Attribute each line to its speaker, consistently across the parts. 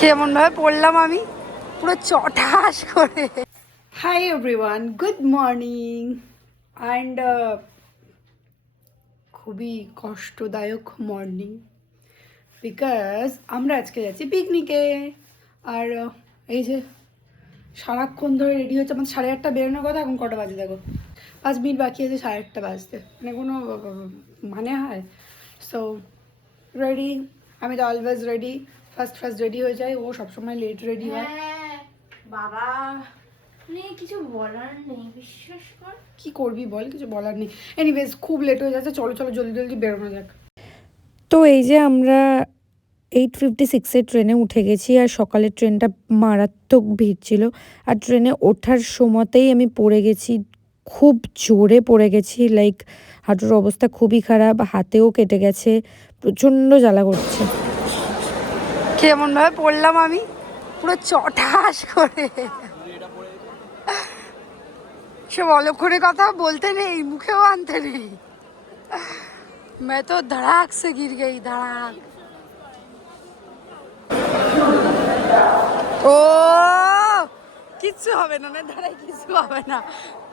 Speaker 1: কেমন ভাবে পড়লাম আমি? পুরো চটাস করে। Hi everyone good morning and খুবই কষ্টদায়ক মর্নিং বিকজ আমরা আজকে যাচ্ছি পিকনিকে আর, এই যে সারাক্ষণ ধরে রেডি হচ্ছে আমার সাড়ে আটটা বেরোনোর কথা, এখন কটা বাজে দেখো? পাঁচ মিনিট বাকি আছে সাড়ে আটটা বাজতে। মানে কোনো মানে হয়? সো রেডি আমি তো always ready first first ready হয়ে যাই ও সবসময় লেট রেডি হয়।
Speaker 2: হ্যাঁ, বাবা। নেই কিছু বলার নেই বিশ্বাস কর।
Speaker 1: কি করবি বল? কিছু বলার নেই। এনিওয়েজ খুব লেট হয়ে যাচ্ছে। চলো চলো জলদি জলদি বেরোনো যাক।
Speaker 3: তো এই যে আমরা এইট ফিফটি সিক্সের ট্রেনে উঠে গেছি আর সকালের ট্রেনটা মারাত্মক ভিড় ছিল। আর ট্রেনে ওঠার সময়তেই আমি পড়ে গেছি খুব জোরে পড়ে গেছি লাইক হাঁটুর অবস্থা খুবই খারাপ হাতেও কেটে গেছে প্রচণ্ড জ্বালা করছে
Speaker 1: কেমন ভাবে পড়লাম আমি পুরো চটাস করে সব অলক্ষণে কথা বলতে নেই মুখেও আনতে নেই मैं तो धड़ाक से गिर गई धड़ाक ও কিচ্ছু হবে না না দাঁড়াই কিচ্ছু হবে না।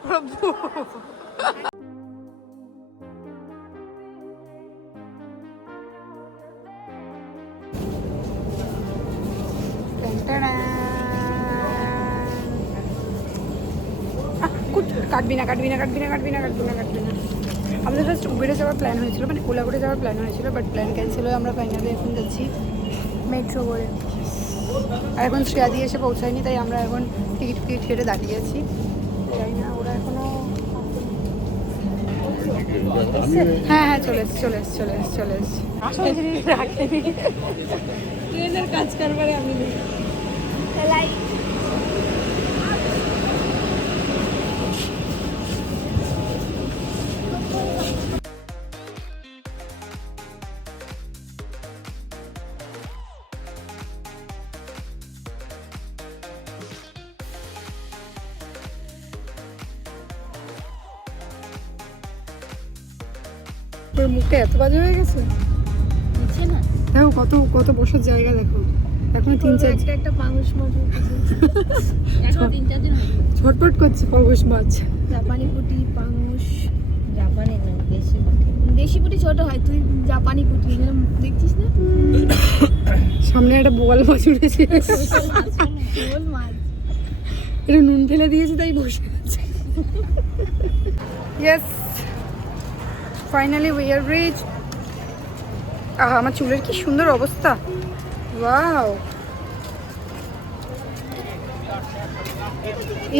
Speaker 1: প্রভু। কাটবি না কাটবি না কাটবি না কাটবি না কাটবি না কাটবি না। আমাদের ফার্স্ট উবেরে যাওয়ার প্ল্যান হয়েছিল মানে ওলা যাওয়ার প্ল্যান হয়েছিল বাট প্ল্যান ক্যান্সেল হয়ে আমরা ফাইনালি এখন যাচ্ছি। মেট্রো করে আর এখন শ্রেয়াদি এসে পৌঁছায়নি তাই আমরা এখন টিকিট ফিকিট কেটে দাঁড়িয়ে আছি। না ওরা এখনও হ্যাঁ হ্যাঁ চলে এসছি চলে এসছি চলে এসছি চলে এসছি। ট্রেনের কাজ করবারে আমি ওর মুখটা এত বাজে হয়ে গেছে?
Speaker 2: না?
Speaker 1: দেখো কত কত বসার জায়গা দেখো। এখন তিন চার
Speaker 2: একটা একটা পাঙ্গুস মাছ এখন তিন চার দিন
Speaker 1: ছটপট করছে পগস মাছ।
Speaker 2: জাপানি পুটি পাঙ্গুস জাপানি না দেশি দেশি পুটি ছোট হয় তুই জাপানি পুটি দেখছিস না?
Speaker 1: সামনে একটা বোয়াল মাছ উঠেছে।
Speaker 2: গোল মাছ
Speaker 1: এটা নুন ফেলে দিয়েছে তাই বসে আছে। Yes finally we are reach আহা আমার চুলের কি সুন্দর অবস্থা। ওয়াও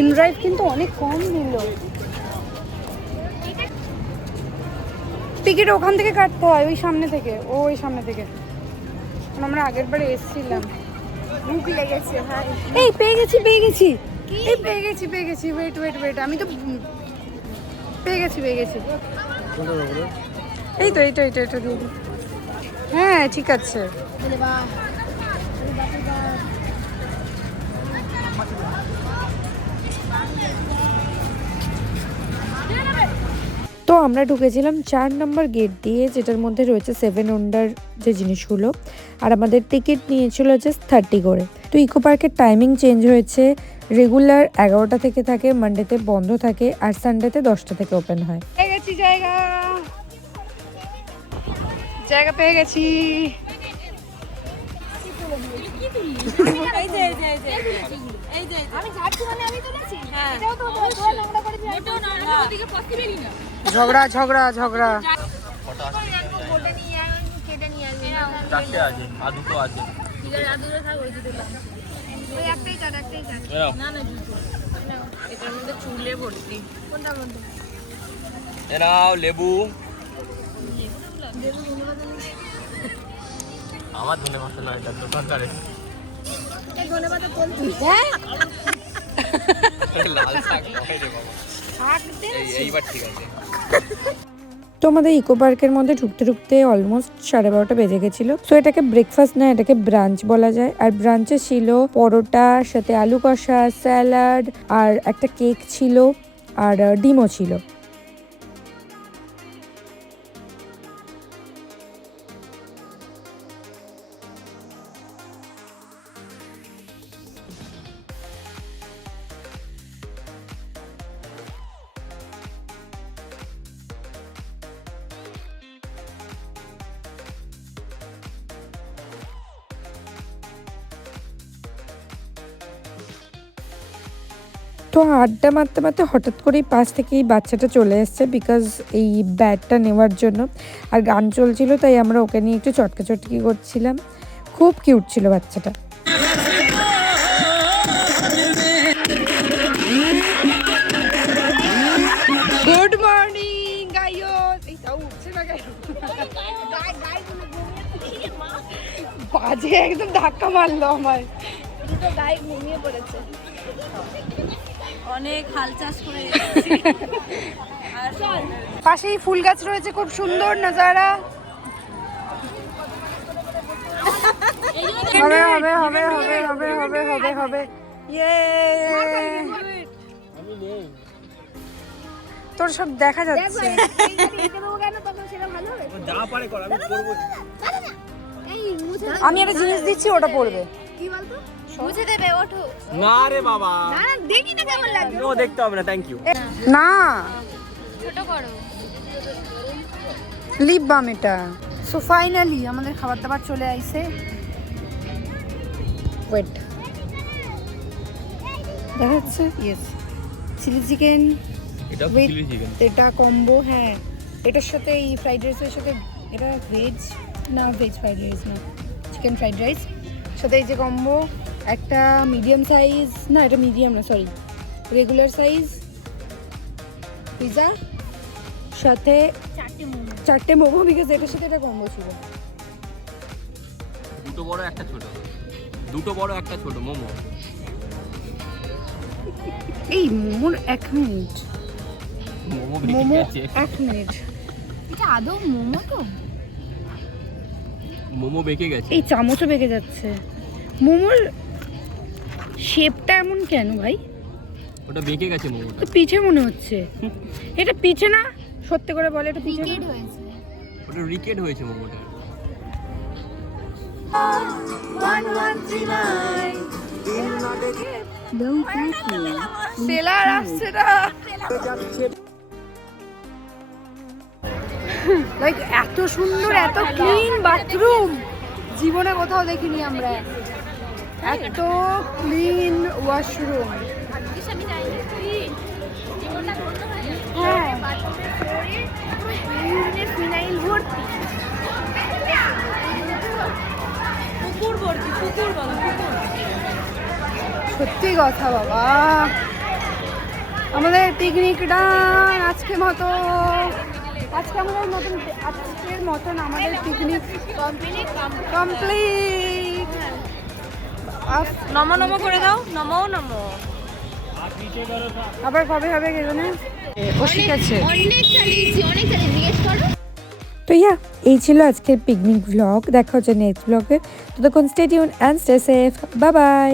Speaker 1: ইনড্রাইভ কিন্তু অনেক কম দিল টিকিট ওখান থেকে কাটতে হয় ওই সামনে থেকে। ও ওই সামনে থেকে। আমরা আগের বারে এসেছিলাম।
Speaker 2: মুখ লেগেছে ভাই
Speaker 1: এই পেয়ে গেছি পেয়ে গেছি। এই পেয়ে গেছি পেয়ে গেছি। ওয়েট ওয়েট ওয়েট আমি তো পেয়ে গেছি পেয়ে গেছি। এই তো এইটা এইটা এটা দিয়ে হ্যাঁ ঠিক আছে।
Speaker 3: তো আমরা ঢুকেছিলাম চার নম্বর গেট দিয়ে যেটার মধ্যে রয়েছে সেভেন ওন্ডার যে জিনিসগুলো। আর আমাদের টিকিট নিয়েছিল জাস্ট থার্টি করে। তো ইকো পার্কের টাইমিং চেঞ্জ হয়েছে। রেগুলার এগারোটা থেকে থাকে মানডেতে বন্ধ থাকে আর সানডেতে দশটা থেকে ওপেন হয়।
Speaker 1: পেয়ে গেছি জায়গা। জায়গা পেয়ে গেছি।
Speaker 2: আমি ঝাড়ছি মানে আমি তুলেছি এটাও তো নোংরা করে
Speaker 1: ঝগড়া ঝগড়া ঝগড়া।
Speaker 2: না না না
Speaker 4: লেবু। আমার ধনে পাতা নয় এটা দোকানদারে
Speaker 2: ধনে পাতা
Speaker 4: লাল শাক রে বাবা। এইবার ঠিক আছে।
Speaker 3: তো আমাদের ইকো পার্কের মধ্যে ঢুকতে ঢুকতে অলমোস্ট সাড়ে বারোটা বেজে গেছিল। তো এটাকে ব্রেকফাস্ট না এটাকে ব্রাঞ্চ বলা যায়। আর ব্রাঞ্চে ছিল পরোটা সাথে আলু কষা স্যালাড আর একটা কেক ছিল আর ডিমও ছিল। তো আড্ডা মারতে মারতে হঠাৎ করেই পাশ থেকে এই বাচ্চাটা চলে এসছে বিকজ এই ব্যাটটা নেওয়ার জন্য। আর গান চলছিল, তাই আমরা ওকে নিয়ে একটু চটকা চটকি করছিলাম। খুব কিউট ছিল বাচ্চাটা।
Speaker 1: বাজে একদম ধাক্কা মারলো আমার
Speaker 2: দুটো গাই ঘুমিয়ে পড়েছে। অনেক হাল চাষ করে আর
Speaker 1: পাশেই ফুল গাছ রয়েছে খুব সুন্দর নাজারা। হবে হবে হবে হবে হবে হবে হবে হবে। ইয়ে। তোর সব দেখা যাচ্ছে।
Speaker 4: যা পারে কর আমি
Speaker 1: আমি একটা জিনিস দিচ্ছি ওটা পড়বে।
Speaker 2: বুঝে দেবে ওঠো।
Speaker 4: না রে বাবা।
Speaker 2: না দেখি না কেমন লাগে
Speaker 4: নো দেখতে হবে না থ্যাংক ইউ
Speaker 1: না।
Speaker 2: ছোট করো।
Speaker 1: লিপ বাম এটা। সো ফাইনালি আমাদের খাবার দাবার চলে আইছে। ওয়েট দেখা যাচ্ছে? ইয়েস চিলি চিকেন
Speaker 4: এটা চিলি চিকেন
Speaker 1: এটা কম্বো হ্যাঁ। এটার সাথে এই ফ্রাইড রাইসের সাথে এটা ভেজ না ভেজ ফ্রাইড রাইস না। চিকেন ফ্রাইড রাইস সাথে এই যে কম্বো একটা মিডিয়াম সাইজ না এটা মিডিয়াম না সরি রেগুলার সাইজ পিৎজা সাথে
Speaker 2: চারটে মোমো।
Speaker 1: চারটে মোমো বিকজ এটার সাথে এটা কম্বো ছিল।
Speaker 4: দুটো বড় একটা ছোট। দুটো বড় একটা ছোট মোমো।
Speaker 1: এই মোমোর এক মিনিট
Speaker 4: মোমো
Speaker 1: মোমো এক মিনিট
Speaker 2: এটা আদৌ মোমো তো?
Speaker 4: মোমো বেঁকে গেছে।
Speaker 1: এই চামচও বেঁকে যাচ্ছে। মোমোর শেপটা এমন কেন ভাই?
Speaker 4: ওটা বেঁকে গেছে মোমোটা।
Speaker 1: তো পিঠে মনে হচ্ছে। এটা পিঠে না? সত্যি করে বলে এটা পিঠে না?
Speaker 2: হয়েছে।
Speaker 4: ওটা রিকেট হয়েছে মোমোটা।
Speaker 1: সেলার আসছে না। লাইক এত সুন্দর এত ক্লিন বাথরুম জীবনে কোথাও দেখিনি আমরা। এত ক্লিন ওয়াশরুম
Speaker 2: হয়ে। পুকুর
Speaker 1: সত্যি কথা বাবা। আমাদের পিকনিক ডান আজকে মতো। আজকে আমাদের মতন আজকের মতন আমাদের পিকনিক
Speaker 2: কমপ্লিট নমো নমো করে দাও। নমো নমো।
Speaker 1: আবার কবে হবে ও শিখেছে
Speaker 2: অনেক চালিয়েছি অনেক চালিয়ে জিজ্ঞেস করো।
Speaker 3: তো ইয়া এই ছিল আজকের পিকনিক ব্লগ দেখা হচ্ছে নেক্সট ব্লগে তো তখন stay tuned and stay safe bye bye